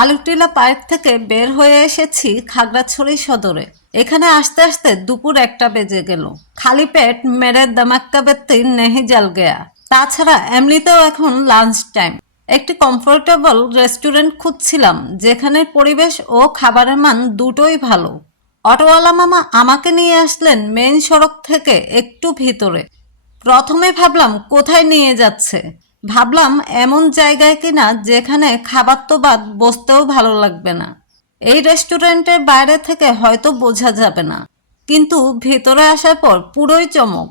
Alutila park থেকে বের হয়ে এসেছি খাগড়াছড়ি সদরে। এখানে আসতে আসতে দুপুর একটা বেজে গেল। খালি পেট মেরে দামাক্কা বেত্তি নেহি জাল গেয়া। তাছাড়া এমনিতেও এখন লাঞ্চ টাইম একটি কমফোর্টেবল রেস্টুরেন্ট খুঁজছিলাম, যেখানে পরিবেশ ও খাবারের মান দুটোই ভালো। অটোওয়ালা মামা আমাকে নিয়ে আসলেন মেইন সড়ক থেকে একটু ভিতরে। প্রথমে ভাবলাম, কোথায় নিয়ে যাচ্ছে? ভাবলাম এমন জায়গায় কিনা যেখানে খাবার তো বাদ বসতেও ভালো লাগবে না। এই রেস্টুরেন্টের বাইরে থেকে হয়তো বোঝা যাবে না। কিন্তু ভেতরে আসার পর পুরোই চমক।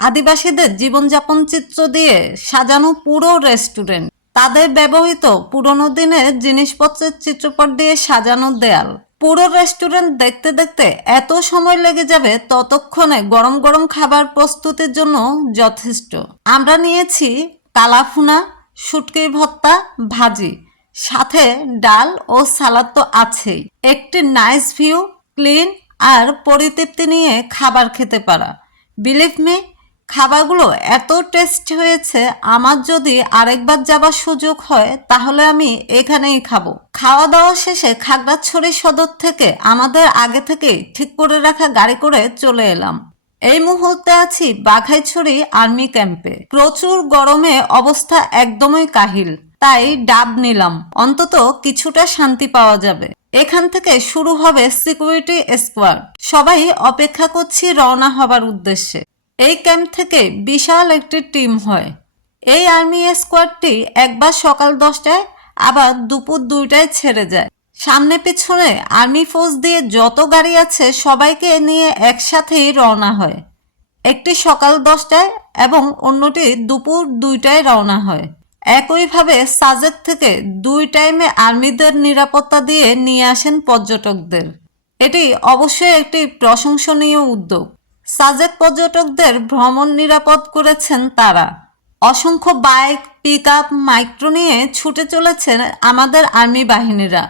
আদিবাসীদের জীবনযাপন চিত্র দিয়ে সাজানো পুরো রেস্টুরেন্ট, তাদের ব্যবহৃত পুরনো দিনের জিনিসপত্রের চিত্রপট দিয়ে সাজানো দেয়াল। পুরো রেস্টুরেন্ট দেখতে দেখতে এত সময় লেগে যাবে ততক্ষণে গরম গরম খাবার প্রস্তুতির জন্য যথেষ্ট। আমরা নিয়েছি কালাফুনা শুটকির ভর্তা ভাজি। সাথে ডাল ও সালাদ তো আছেই। একটি নাইস ভিউ, ক্লিন আর পরিতৃপ্তি নিয়ে খাবার খেতে পারা। বিলিভ মি, খাবারগুলো এত টেস্ট হয়েছে, আমার যদি আরেকবার যাবার সুযোগ হয়, তাহলে আমি এখানেই খাব। খাওয়া দাওয়া শেষে খাগড়াছড়ি সদর থেকে আমাদের আগে থেকেই ঠিক করে রাখা গাড়ি করে চলে এলাম। এই মুহূর্তে আছি বাঘাইছড়ি আর্মি ক্যাম্পে। প্রচুর গরমে অবস্থা একদমই কাহিল। তাই ডাব নিলাম। অন্তত কিছুটা শান্তি পাওয়া যাবে। এখান থেকে শুরু হবে সিকিউরিটি স্কোয়াড। সবাই অপেক্ষা করছি রওনা হবার উদ্দেশ্যে। এই ক্যাম্প থেকে বিশাল একটি টিম হয়। এই আর্মি স্কোয়াডটি একবার সকাল দশটায়, আবার দুপুর দুইটায় ছেড়ে যায়। সামনে পিছনে আর্মি ফোর্স দিয়ে যত গাড়ি আছে সবাইকে নিয়ে একসাথেই রওনা হয়। একটি সকাল দশটায় এবং অন্যটি দুপুর দুইটায় রওনা হয়। একইভাবে সাজেক থেকে দুই টাইমে আর্মিদের নিরাপত্তা দিয়ে নিয়ে আসেন পর্যটকদের। এটি অবশ্যই একটি প্রশংসনীয় উদ্যোগ। সাজেক পর্যটকদের ভ্রমণ নিরাপদ করেছেন তারা। অসংখ্য বাইক পিক আপ মাইক্রো নিয়ে ছুটে চলেছেন আমাদের আর্মি বাহিনীরা।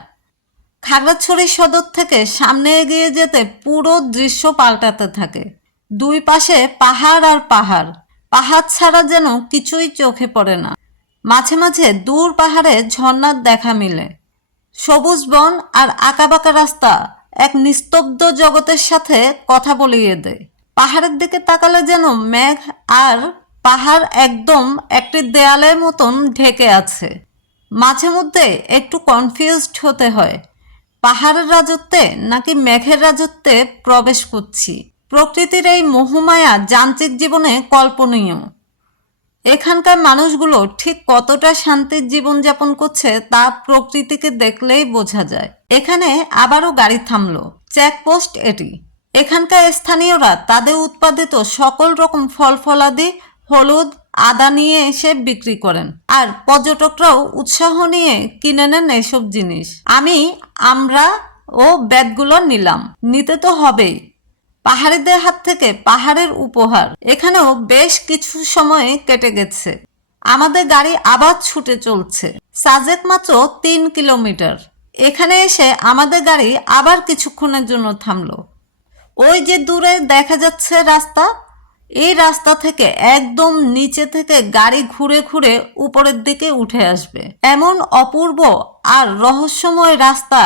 খাগড়াছড়ি সদর থেকে সামনে এগিয়ে যেতে পুরো দৃশ্য পাল্টাতে থাকে। দুই পাশে পাহাড় আর পাহাড়। পাহাড় ছাড়া যেন কিছুই চোখে পড়ে না। মাঝে মাঝে দূর পাহাড়ে ঝর্ণার দেখা মিলে। সবুজ বন আর আঁকাবাঁকা রাস্তা এক নিস্তব্ধ জগতের সাথে কথা বলিয়ে দেয়। পাহাড়ের দিকে তাকালে যেন মেঘ আর পাহাড় একদম একটি দেয়ালের মতন ঢেকে আছে। মাঝে মধ্যে একটু কনফিউজড হতে হয়। পাহাড়ের রাজত্বে নাকি মেঘের রাজত্বে প্রবেশ করছি। প্রকৃতির এই মোহমায়া যান্ত্রিক জীবনে কল্পনীয়। এখানকার মানুষগুলো ঠিক কতটা শান্তির জীবনযাপন করছে তা প্রকৃতিকে দেখলেই বোঝা যায়। এখানে আবারও গাড়ি থামলো চেকপোস্ট এটি। এখানকার স্থানীয়রা তাদের উৎপাদিত সকল রকম ফল ফলাদি হলুদ আদা নিয়ে এসে বিক্রি করেন। আর পর্যটকরাও উৎসাহ নিয়ে কিনে নেন এসব জিনিস। আমি আমরা ও ব্যাগগুলো নিলাম। নিতে তো হবেই। পাহাড়িদের হাত থেকে পাহাড়ের উপহার। এখানেও বেশ কিছু সময় কেটে গেছে। আমাদের গাড়ি আবার ছুটে চলছে। সাজেক মাত্র তিন কিলোমিটার। এখানে এসে আমাদের গাড়ি আবার কিছুক্ষণের জন্য থামলো। ওই যে দূরে দেখা যাচ্ছে রাস্তা এই রাস্তা থেকে একদম নিচে থেকে গাড়ি ঘুরে ঘুরে উপরের দিকে উঠে আসবে। এমন অপূর্ব আর রহস্যময় রাস্তা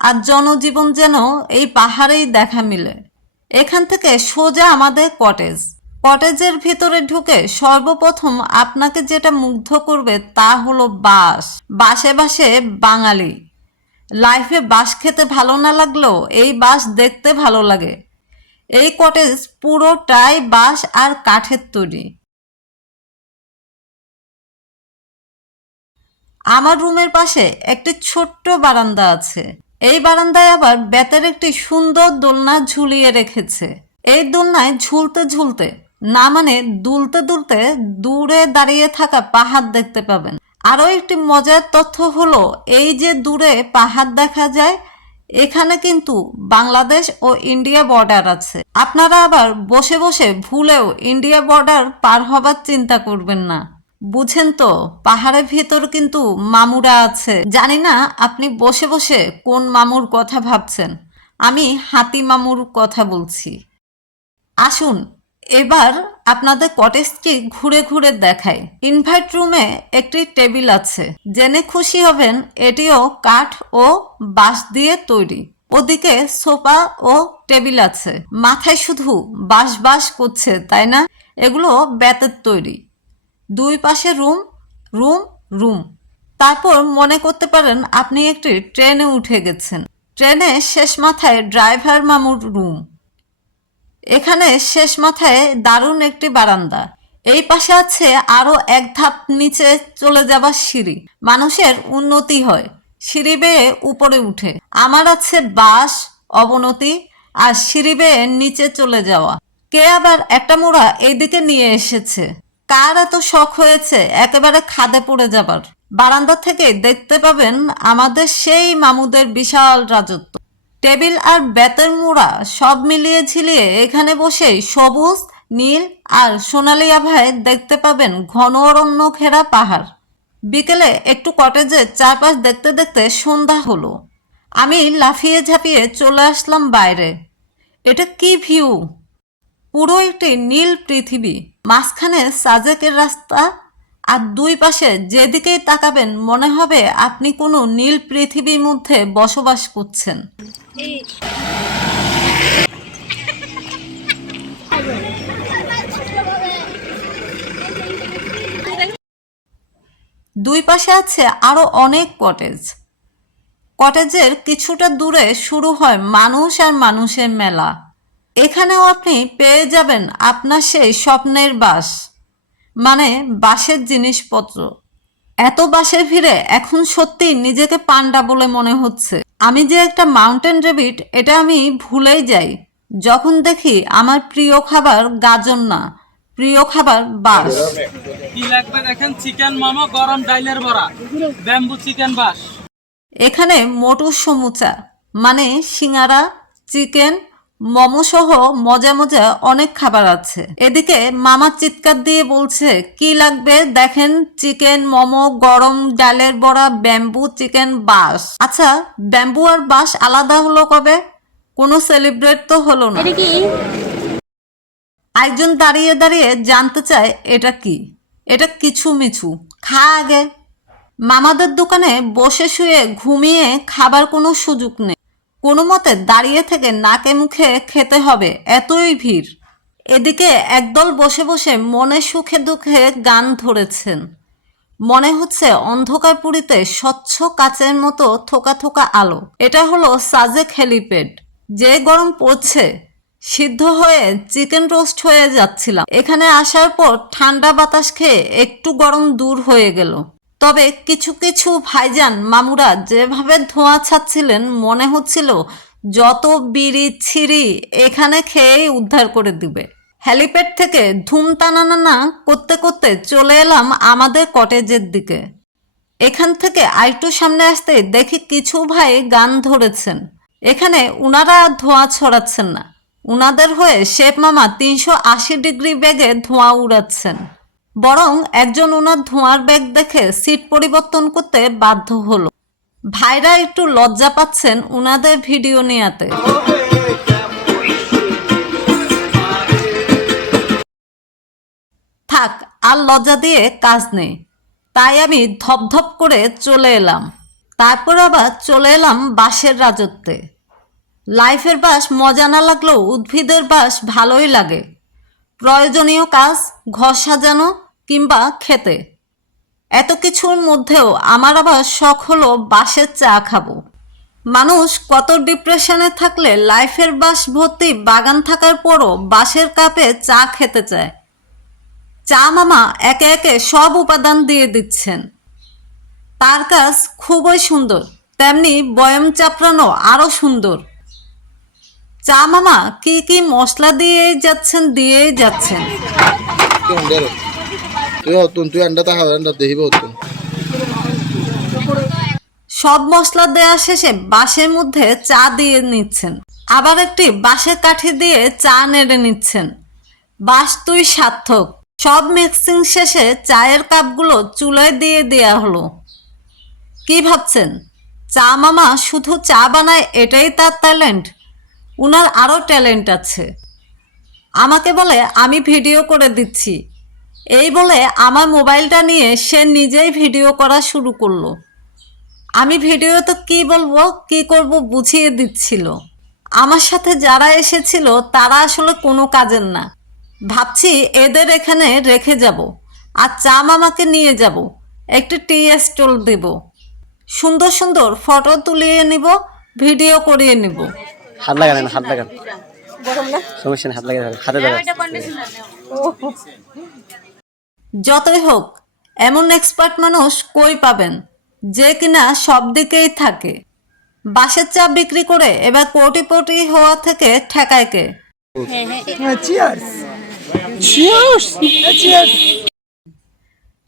আর জনজীবন যেন এই পাহাড়েই দেখা মিলে। এখান থেকে সোজা আমাদের কটেজ। কটেজের ভিতরে ঢুকে সর্বপ্রথম আপনাকে যেটা মুগ্ধ করবে তা হলো বাস। বাসে বাসে বাঙালি। লাইফে বাস খেতে ভালো না লাগলেও এই বাস দেখতে ভালো লাগে। এই কটেজ পুরোটাই বাঁশ আর কাঠের তৈরি। আমার রুমের পাশে একটি ছোট্ট বারান্দা আছে। এই বারান্দায় আবার বেতের একটি সুন্দর দোলনা ঝুলিয়ে রেখেছে। এই দোলনায় ঝুলতে ঝুলতে, না মানে দুলতে দুলতে দূরে দাঁড়িয়ে থাকা পাহাড় দেখতে পাবেন। আরও একটি মজার তথ্য হলো, এই যে দূরে পাহাড় দেখা যায় এখানে কিন্তু বাংলাদেশ ও ইন্ডিয়া বর্ডার আছে। আপনারা আবার বসে বসে ভুলেও ইন্ডিয়া বর্ডার পার হবার চিন্তা করবেন না। বুঝেন তো, পাহাড়ের ভেতর কিন্তু মামুরা আছে। জানি না আপনি বসে বসে কোন মামুর কথা ভাবছেন। আমি হাতি মামুর কথা বলছি। আসুন এবার আপনাদের কটেজটি ঘুরে ঘুরে দেখাই। ইনভাইট রুমে একটি টেবিল আছে। জেনে খুশি হবেন, এটিও কাঠ ও বাঁশ দিয়ে তৈরি। ওদিকে সোফা ও টেবিল আছে। মাথায় শুধু বাঁশ বাঁশ করছে, তাই না? এগুলো বেতের তৈরি। দুই পাশে রুম রুম রুম তারপর মনে করতে পারেন, আপনি একটি ট্রেনে উঠে গেছেন। ট্রেনে শেষ মাথায় ড্রাইভার মামুর রুম এখানে শেষ মাথায় দারুণ একটি বারান্দা। এই পাশে আছে আরও এক ধাপ নিচে চলে যাবার সিঁড়ি। মানুষের উন্নতি হয়। সিঁড়ি বেয়ে উপরে উঠে। আমার আছে বাস অবনতি আর সিঁড়ি বেয়ে নিচে চলে যাওয়া। কে আবার একটা মোড়া এইদিকে নিয়ে এসেছে? কার এত শখ হয়েছে একেবারে খাদে পড়ে যাবার? বারান্দা থেকে দেখতে পাবেন আমাদের সেই মামুদের বিশাল রাজত্ব। টেবিল আর বেতের মোড়া সব মিলিয়ে ঝিলিয়ে এখানে বসেই সবুজ, নীল আর সোনালি আভায় দেখতে পাবেন ঘন অরণ্য ঘেরা পাহাড়। বিকেলে একটু কটেজে চারপাশ দেখতে দেখতে সন্ধ্যা হলো। আমি লাফিয়ে ঝাঁপিয়ে চলে আসলাম বাইরে। এটা কি ভিউ? পুরো একটি নীল পৃথিবী, মাঝখানে সাজেকের রাস্তা আর দুই পাশে যেদিকেই তাকাবেন মনে হবে আপনি কোনো নীল পৃথিবীর মধ্যে বসবাস করছেন। দুই পাশে আছে আরও অনেক কটেজ কটেজের কিছুটা দূরে শুরু হয় মানুষ আর মানুষের মেলা। এখানেও আপনি পেয়ে যাবেন আপনার সেই স্বপ্নের বাস মানে বাসের জিনিসপত্র। এত বাসে ফিরে এখন সত্যি নিজেকে পান্ডা বলে মনে হচ্ছে। আমি যে একটা মাউন্টেন রেবিট এটা আমি ভুলেই যাই। যখন দেখি আমার প্রিয় খাবার গাজর না প্রিয় খাবার বাস কি লাগবে দেখেন? চিকেন মোমো গরম ডাইলের বড়া ব্যাম্বু চিকেন বাস এখানে মোটু সমুচা মানে সিঙ্গারা চিকেন মোমো সহ মজা মজা অনেক খাবার আছে। এদিকে মামা চিৎকার দিয়ে বলছে কি লাগবে? দেখেন চিকেন মোমো গরম ডালের বড়া ব্যাম্বু চিকেন বাস আচ্ছা ব্যাম্বু আর বাস আলাদা হলো কবে? কোনো সেলিব্রেট তো হলো না। কি? একজন দাঁড়িয়ে দাঁড়িয়ে জানতে চায় এটা কি? এটা কিছু মিছু। খা আগে। মামাদের দোকানে বসে শুয়ে ঘুমিয়ে খাবার কোনো সুযোগ নেই। কোনো মতে দাঁড়িয়ে থেকে নাকে মুখে খেতে হবে, এতই ভিড়। এদিকে একদল বসে বসে মনে সুখে দুঃখে গান ধরেছেন। মনে হচ্ছে অন্ধকার পুরীতে স্বচ্ছ কাচের মতো থোকা থোকা আলো। এটা হলো সাজেক হেলিপ্যাড। যে গরম পড়ছে, সিদ্ধ হয়ে চিকেন রোস্ট হয়ে যাচ্ছিলাম। এখানে আসার পর ঠান্ডা বাতাস খেয়ে একটু গরম দূর হয়ে গেল। তবে কিছু কিছু ভাইজান মামুরা যেভাবে ধোঁয়া ছাড়ছিলেন, মনে হচ্ছিল যত বিড়ি ছিঁড়ি এখানে খেয়েই উদ্ধার করে দিবে। হ্যালিপ্যাড থেকে ধুম টানানা করতে করতে চলে এলাম আমাদের কটেজের দিকে। এখান থেকে আইটু সামনে আসতে দেখি কিছু ভাই গান ধরেছেন। এখানে উনারা ধোঁয়া ছড়াচ্ছেন না। উনাদের হয়ে শেফ মামা তিনশো আশি ডিগ্রি বেগে ধোঁয়া উড়াচ্ছেন। বরং একজন ওনার ধোঁয়ার ব্যাগ দেখে সিট পরিবর্তন করতে বাধ্য হলো। ভাইরা একটু লজ্জা পাচ্ছেন উনাদের ভিডিও নেয়াতে। থাক, আর লজ্জা দিয়ে কাজ নেই। তাই আমি ধপধপ করে চলে এলাম। তারপর আবার চলে এলাম বাসের রাজত্বে। লাইফের বাস মজা না লাগলেও উদ্ভিদের বাস ভালোই লাগে। প্রয়োজনীয় কাজ, ঘর সাজানো কিংবা খেতে। এত কিছুর মধ্যেও আমার আবার শখ হলো বাঁশের চা খাব। মানুষ কত ডিপ্রেশনে থাকলে লাইফের বাস ভর্তি বাগান থাকার পরও বাঁশের কাপে চা খেতে চায়। চা মামা একে একে সব উপাদান দিয়ে দিচ্ছেন। তার কাজ খুবই সুন্দর, তেমনি বয়ম চাপড়ানো আরও সুন্দর। চা মামা কি কি মশলা দিয়েই যাচ্ছেন দিয়েই যাচ্ছেন। সব মশলা দেওয়া শেষে বাঁশের মধ্যে চা দিয়ে নিচ্ছেন। আবার একটি বাঁশের কাঠি দিয়ে চা নেড়ে নিচ্ছেন। বাঁশ তুই সার্থক। সব মিক্সিং শেষে চায়ের কাপগুলো চুলায় দিয়ে দেয়া হলো। কি ভাবছেন? চা মামা শুধু চা বানায় এটাই তার ট্যালেন্ট? উনার আরও ট্যালেন্ট আছে। আমাকে বলে, আমি ভিডিও করে দিচ্ছি। এই বলে আমার মোবাইলটা নিয়ে সে নিজেই ভিডিও করা শুরু করল। আমি ভিডিওতে কি বলব কি করব বুঝিয়ে দিচ্ছিল। আমার সাথে যারা এসেছিল তারা আসলে কোনো কাজের না। ভাবছি এদের এখানে রেখে যাব আর চা মামাকে নিয়ে যাব একটি টি স্টল দেব। সুন্দর সুন্দর ফটো তুলিয়ে নিব ভিডিও করিয়ে নিব। হাত লাগান হাত লাগান। সমস্যা হাত হবে হাতে ধরে যতই হোক এমন এক্সপার্ট মানুষ কই পাবেন যে কিনা সব দিকেই থাকে। বাসের চাপ বিক্রি করে এবার কোটিপটি হওয়া থেকে ঠেকায় কে?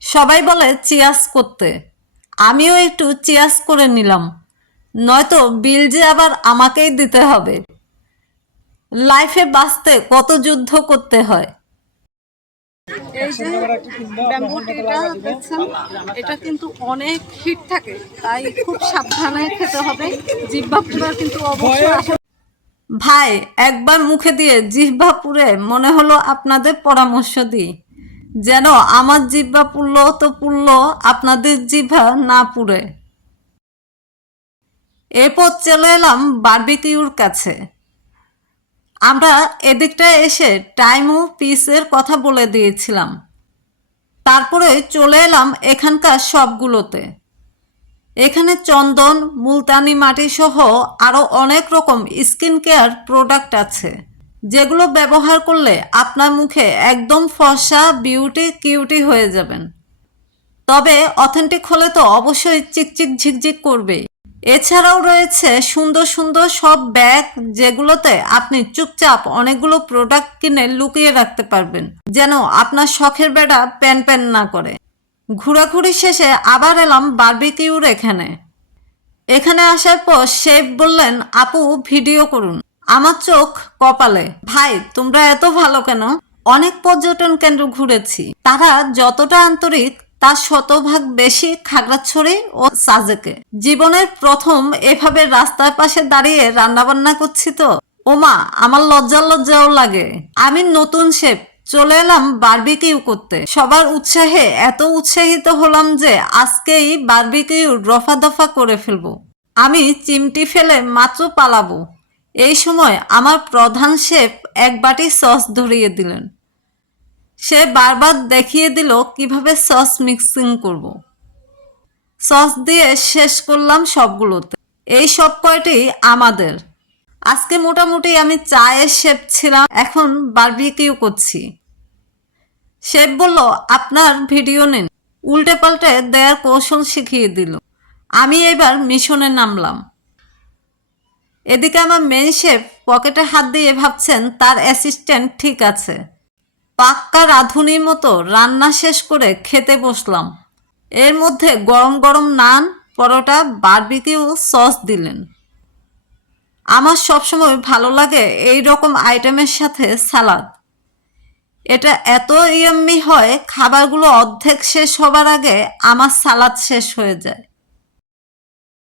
সবাই বলে চিয়াস করতে। আমিও একটু চিয়াস করে নিলাম। নয়তো বিল যে আবার আমাকেই দিতে হবে। লাইফে বাঁচতে কত যুদ্ধ করতে হয়। এই যে ব্যাম্বু টিটা দেখছেন এটা কিন্তু অনেক হিট থাকে তাই খুব সাবধানে খেতে হবে। জিব্বা পুরা কিন্তু অবশ্যই ভাই একবার মুখে দিয়ে জিহ্বা পুড়ে মনে হলো আপনাদের পরামর্শ দিই। যেন আমার জিহ্বা পুড়লো তো পুড়লো আপনাদের জিহ্বা না পুড়ে। এরপর চলে এলাম বার্বিকিউর কাছে। আমরা এদিকটায় এসে টাইম ও পিসের কথা বলে দিয়েছিলাম। তারপরে চলে এলাম এখানকার সবগুলোতে। এখানে চন্দন, মুলতানি মাটি সহ আরও অনেক রকম স্কিন কেয়ার প্রোডাক্ট আছে, যেগুলো ব্যবহার করলে আপনার মুখে একদম ফর্সা বিউটি কিউটি হয়ে যাবেন। তবে অথেন্টিক হলে তো অবশ্যই চিকচিক ঝিকঝিক করবে এছাড়াও রয়েছে সুন্দর সুন্দর সব ব্যাগ যেগুলোতে আপনি চুপচাপ অনেকগুলো প্রোডাক্ট কিনে লুকিয়ে রাখতে পারবেন, যেন আপনার শখের বেড়া প্যান প্যান না করে। ঘোরাঘুরি শেষে আবার এলাম বার্বিকিউর এখানে। এখানে আসার পর শেফ বললেন, আপু, ভিডিও করুন। আমার চোখ কপালে, ভাই, তোমরা এত ভালো কেন? অনেক পর্যটন কেন্দ্র ঘুরেছি। তারা যতটা আন্তরিক তার শতভাগ বেশি খাগড়াছড়ি ও সাজেকে। জীবনের প্রথম এভাবে রাস্তার পাশে দাঁড়িয়ে রান্নাবান্না করছি তো। ওমা, আমার লজ্জা লজ্জাও লাগে। আমি নতুন শেফ, চলে এলাম বারবিকিউ করতে। সবার উৎসাহে এত উৎসাহিত হলাম যে আজকেই বারবিকিউ রফা দফা করে ফেলব। আমি চিমটি ফেলে মাত্র পালাবো। এই সময় আমার প্রধান শেফ এক বাটি সস ধরিয়ে দিলেন। সে বারবার দেখিয়ে দিল কীভাবে সস মিক্সিং করব। সস দিয়ে শেষ করলাম সবগুলোতে। এই সব কয়টি আমাদের। আজকে মোটামুটি আমি চায়ের শেফ ছিলাম, এখন বারবিকিউ করছি। শেফ বলল, আপনার ভিডিও নিন। উল্টে পাল্টে দেয়ার কৌশল শিখিয়ে দিল। আমি এবার মিশনে নামলাম। এদিকে আমার মেন শেফ পকেটে হাত দিয়ে ভাবছেন, তার অ্যাসিস্ট্যান্ট ঠিক আছে। পাক্কা রাঁধুনির মতো রান্না শেষ করে খেতে বসলাম। এর মধ্যে গরম গরম নান, পরোটা, বারবিকিউ, সস দিলেন। আমার সবসময় ভালো লাগে এই রকম আইটেমের সাথে সালাদ। এটা এত ইয়াম্মি হয়, খাবারগুলো অর্ধেক শেষ হবার আগে আমার সালাদ শেষ হয়ে যায়।